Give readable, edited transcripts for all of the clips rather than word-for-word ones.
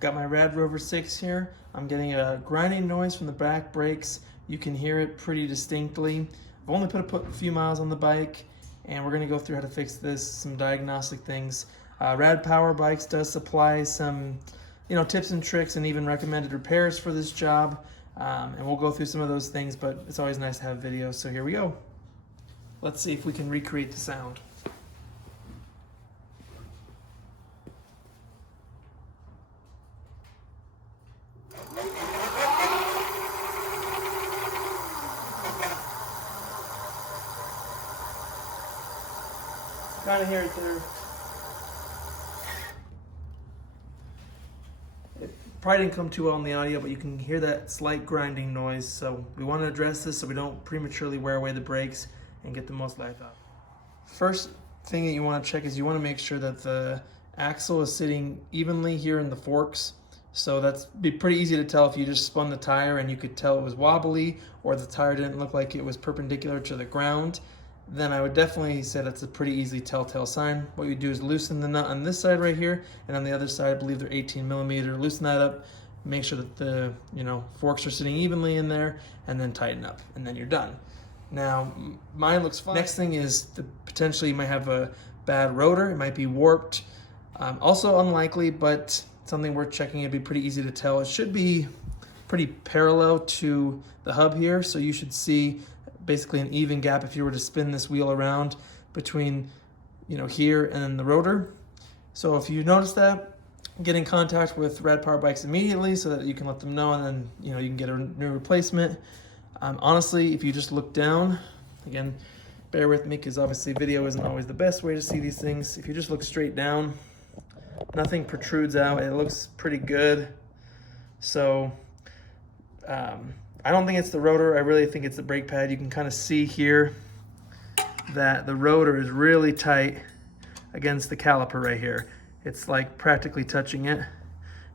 Got my RadRover 6 here. I'm getting a grinding noise from the back brakes. You can hear it pretty distinctly. I've only put a few miles on the bike, and we're gonna go through how to fix this, some diagnostic things. Rad Power Bikes does supply some, tips and tricks and even recommended repairs for this job. And we'll go through some of those things, but it's always nice to have videos, so here we go. Let's see if we can recreate the sound. Kind of hear it there. It probably didn't come too well in the audio, but you can hear that slight grinding noise. So we want to address this so we don't prematurely wear away the brakes and get the most life out. First thing that you want to check is you want to make sure that the axle is sitting evenly here in the forks. So that's be pretty easy to tell if you just spun the tire and you could tell it was wobbly, or the tire didn't look like it was perpendicular to the ground. Then I would definitely say that's a pretty easy telltale sign. What you do is loosen the nut on this side right here, and on the other side, I believe they're 18 millimeter. Loosen that up, make sure that the forks are sitting evenly in there, and then tighten up, and then you're done. Now, mine looks fine. Next thing is potentially you might have a bad rotor. It might be warped. Also unlikely, but something worth checking. It'd be pretty easy to tell. It should be pretty parallel to the hub here, so you should see basically an even gap if you were to spin this wheel around between here and then the rotor. So if you notice that, get in contact with Rad Power Bikes immediately so that you can let them know, and then you can get a new replacement. Honestly, if you just look down, again, bear with me because obviously video isn't always the best way to see these things. If you just look straight down, nothing protrudes out. It looks pretty good. So I don't think it's the rotor. I really think it's the brake pad. You can kind of see here that the rotor is really tight against the caliper right here. It's like practically touching it.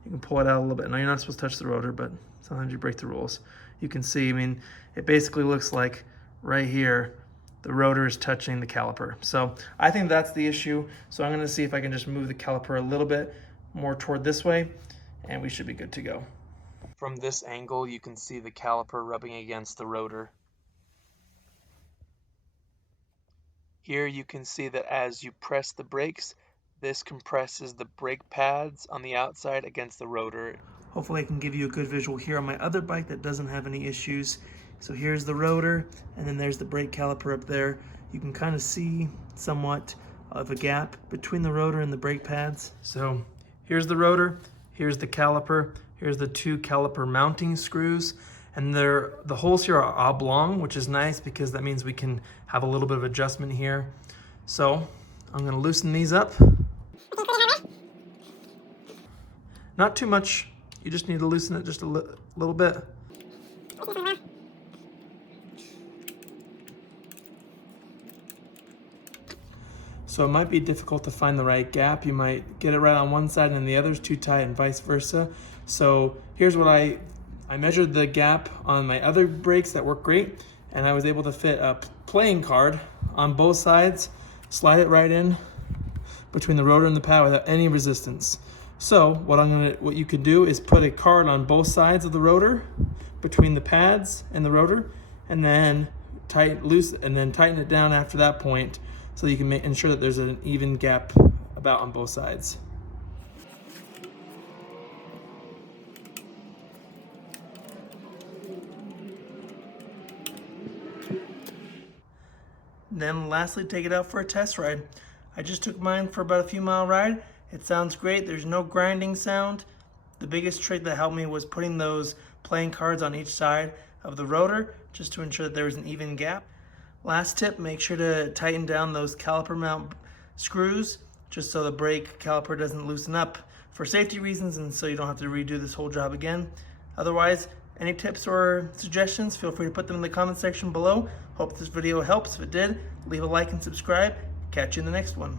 You can pull it out a little bit. Now, you're not supposed to touch the rotor, but sometimes you break the rules. You can see, it basically looks like right here, the rotor is touching the caliper. So I think that's the issue. So I'm gonna see if I can just move the caliper a little bit more toward this way, and we should be good to go. From this angle, you can see the caliper rubbing against the rotor. Here you can see that as you press the brakes, this compresses the brake pads on the outside against the rotor. Hopefully I can give you a good visual here on my other bike that doesn't have any issues. So here's the rotor, and then there's the brake caliper up there. You can kind of see somewhat of a gap between the rotor and the brake pads. So here's the rotor, here's the caliper, here's the two caliper mounting screws, and the holes here are oblong, which is nice because that means we can have a little bit of adjustment here. So I'm gonna loosen these up. Not too much, you just need to loosen it just a little bit. So it might be difficult to find the right gap. You might get it right on one side and the other's too tight, and vice versa. So here's what I measured the gap on my other brakes that work great, and I was able to fit a playing card on both sides, slide it right in between the rotor and the pad without any resistance. So what you could do is put a card on both sides of the rotor, between the pads and the rotor, and then tighten it down after that point, so you can ensure that there's an even gap about on both sides. Then lastly, take it out for a test ride. I just took mine for about a few mile ride. It sounds great. There's no grinding sound. The biggest trick that helped me was putting those playing cards on each side of the rotor just to ensure that there was an even gap. Last tip, make sure to tighten down those caliper mount screws just so the brake caliper doesn't loosen up for safety reasons, and so you don't have to redo this whole job again. Otherwise, any tips or suggestions, feel free to put them in the comment section below. Hope this video helps. If it did, leave a like and subscribe. Catch you in the next one.